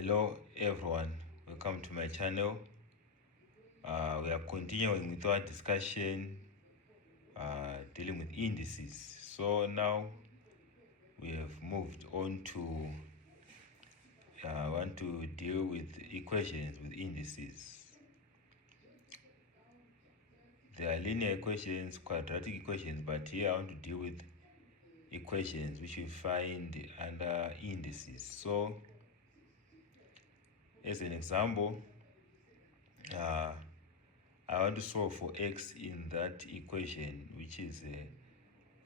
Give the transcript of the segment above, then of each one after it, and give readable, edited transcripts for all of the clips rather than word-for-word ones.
Hello everyone, welcome to my channel. We are continuing with our discussion dealing with indices. So now we have moved on to want to deal with equations with indices. There are linear equations, quadratic equations, but here I want to deal with equations which we find under indices. So as an example, I want to solve for x in that equation, which is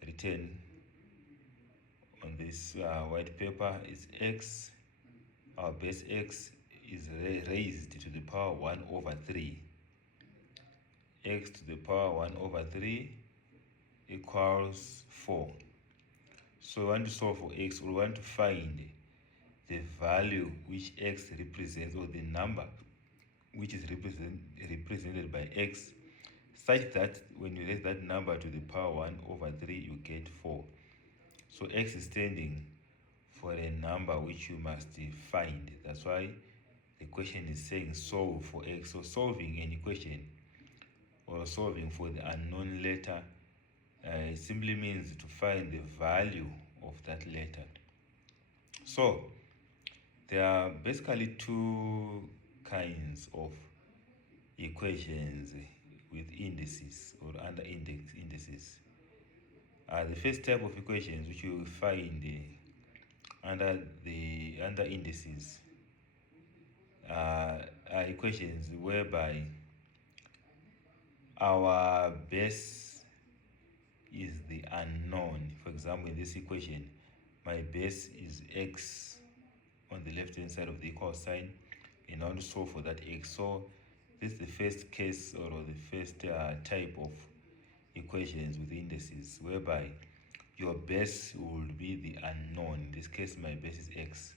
written on this white paper. Is x, our base x is raised to the power 1 over 3. X to the power 1 over 3 equals 4. So we want to solve for x. We want to find the value which x represents, or the number which is represented by x, such that when you raise that number to the power 1 over 3, you get 4. So x is standing for a number which you must find. That's why the question is saying solve for x. So solving an equation or solving for the unknown letter simply means to find the value of that letter. So there are basically two kinds of equations with indices or under indices. The first type of equations which you will find under indices are equations whereby our base is the unknown. For example, in this equation, my base is x on the left hand side of the equal sign, and I want to solve for that x. So this is the first case, or the first type of equations with indices, whereby your base will be the unknown. In this case, my base is x.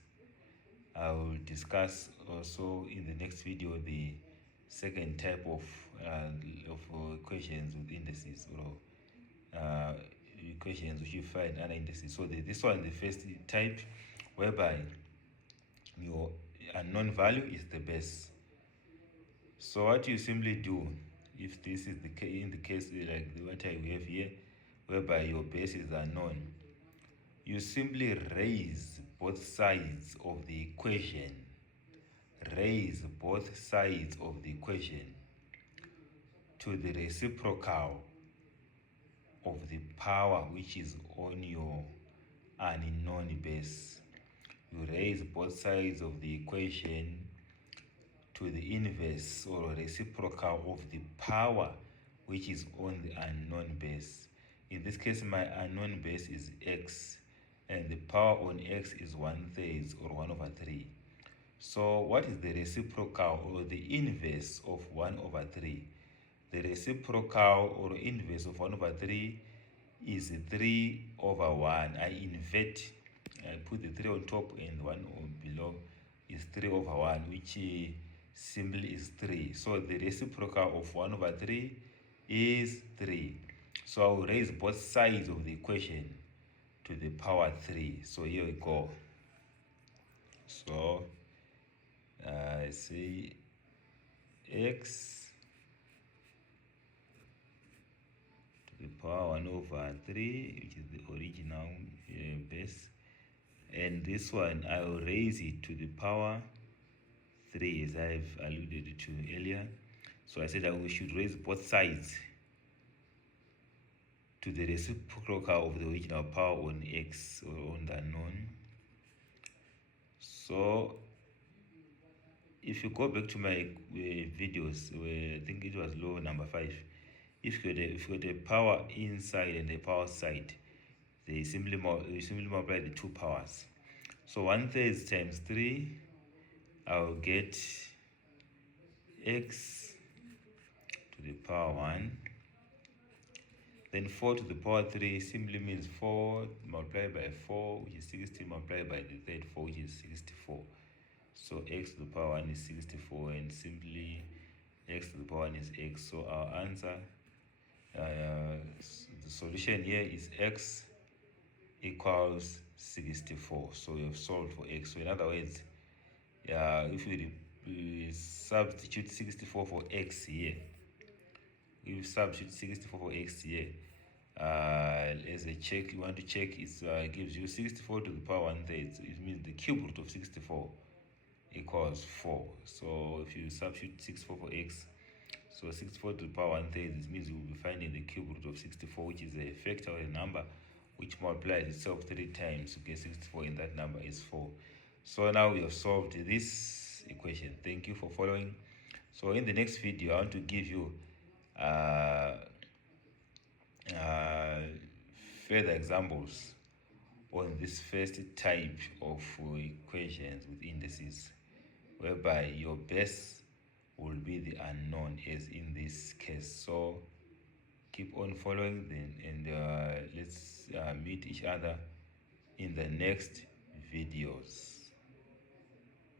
I will discuss also in the next video the second type of equations with indices, or equations which you find under indices. So this one, the first type, whereby your unknown value is the base. So what you simply do, if this is the case, in the case like what I have here, whereby your base is unknown, you simply raise both sides of the equation. Raise both sides of the equation to the reciprocal of the power which is on your unknown base. You raise both sides of the equation to the inverse or reciprocal of the power which is on the unknown base. In this case, my unknown base is x, and the power on x is 1/3 or 1 over 3. So what is the reciprocal or the inverse of 1 over 3? The reciprocal or inverse of 1 over 3 is 3 over 1. I invert, I put the 3 on top and 1 on below, is 3 over 1, which simply is 3. So the reciprocal of 1 over 3 is 3. So I will raise both sides of the equation to the power 3. So here we go. So I say x to the power 1 over 3, which is the original base, and this one I will raise it to the power 3, as I've alluded to earlier. So I said that we should raise both sides to the reciprocal of the original power on x, or on the unknown. So if you go back to my videos, where I think it was law number 5, if you got a power inside and a power outside, you simply multiply the two powers. So 1/3 times 3, I will get x to the power 1. Then 4 to the power 3 simply means 4 multiplied by 4, which is 60, multiplied by the third 4, which is 64. So x to the power 1 is 64, and simply x to the power 1 is x. So our answer, the solution here is x equals 64. So we have solved for x. So in other words, if we substitute 64 for x here, if you substitute 64 for x here, as a check, you want to check, it gives you 64 to the power 1/3. It means the cube root of 64 equals 4. So if you substitute 64 for x, so 64 to the power 1/3, it means you will be finding the cube root of 64, which is a factorial number which multiplies itself 3 times to get 64 in that number is 4. So now we have solved this equation. Thank you for following. So in the next video, I want to give you uh, further examples on this first type of equations with indices, whereby your base will be the unknown, as in this case. So keep on following them, and let's meet each other in the next videos.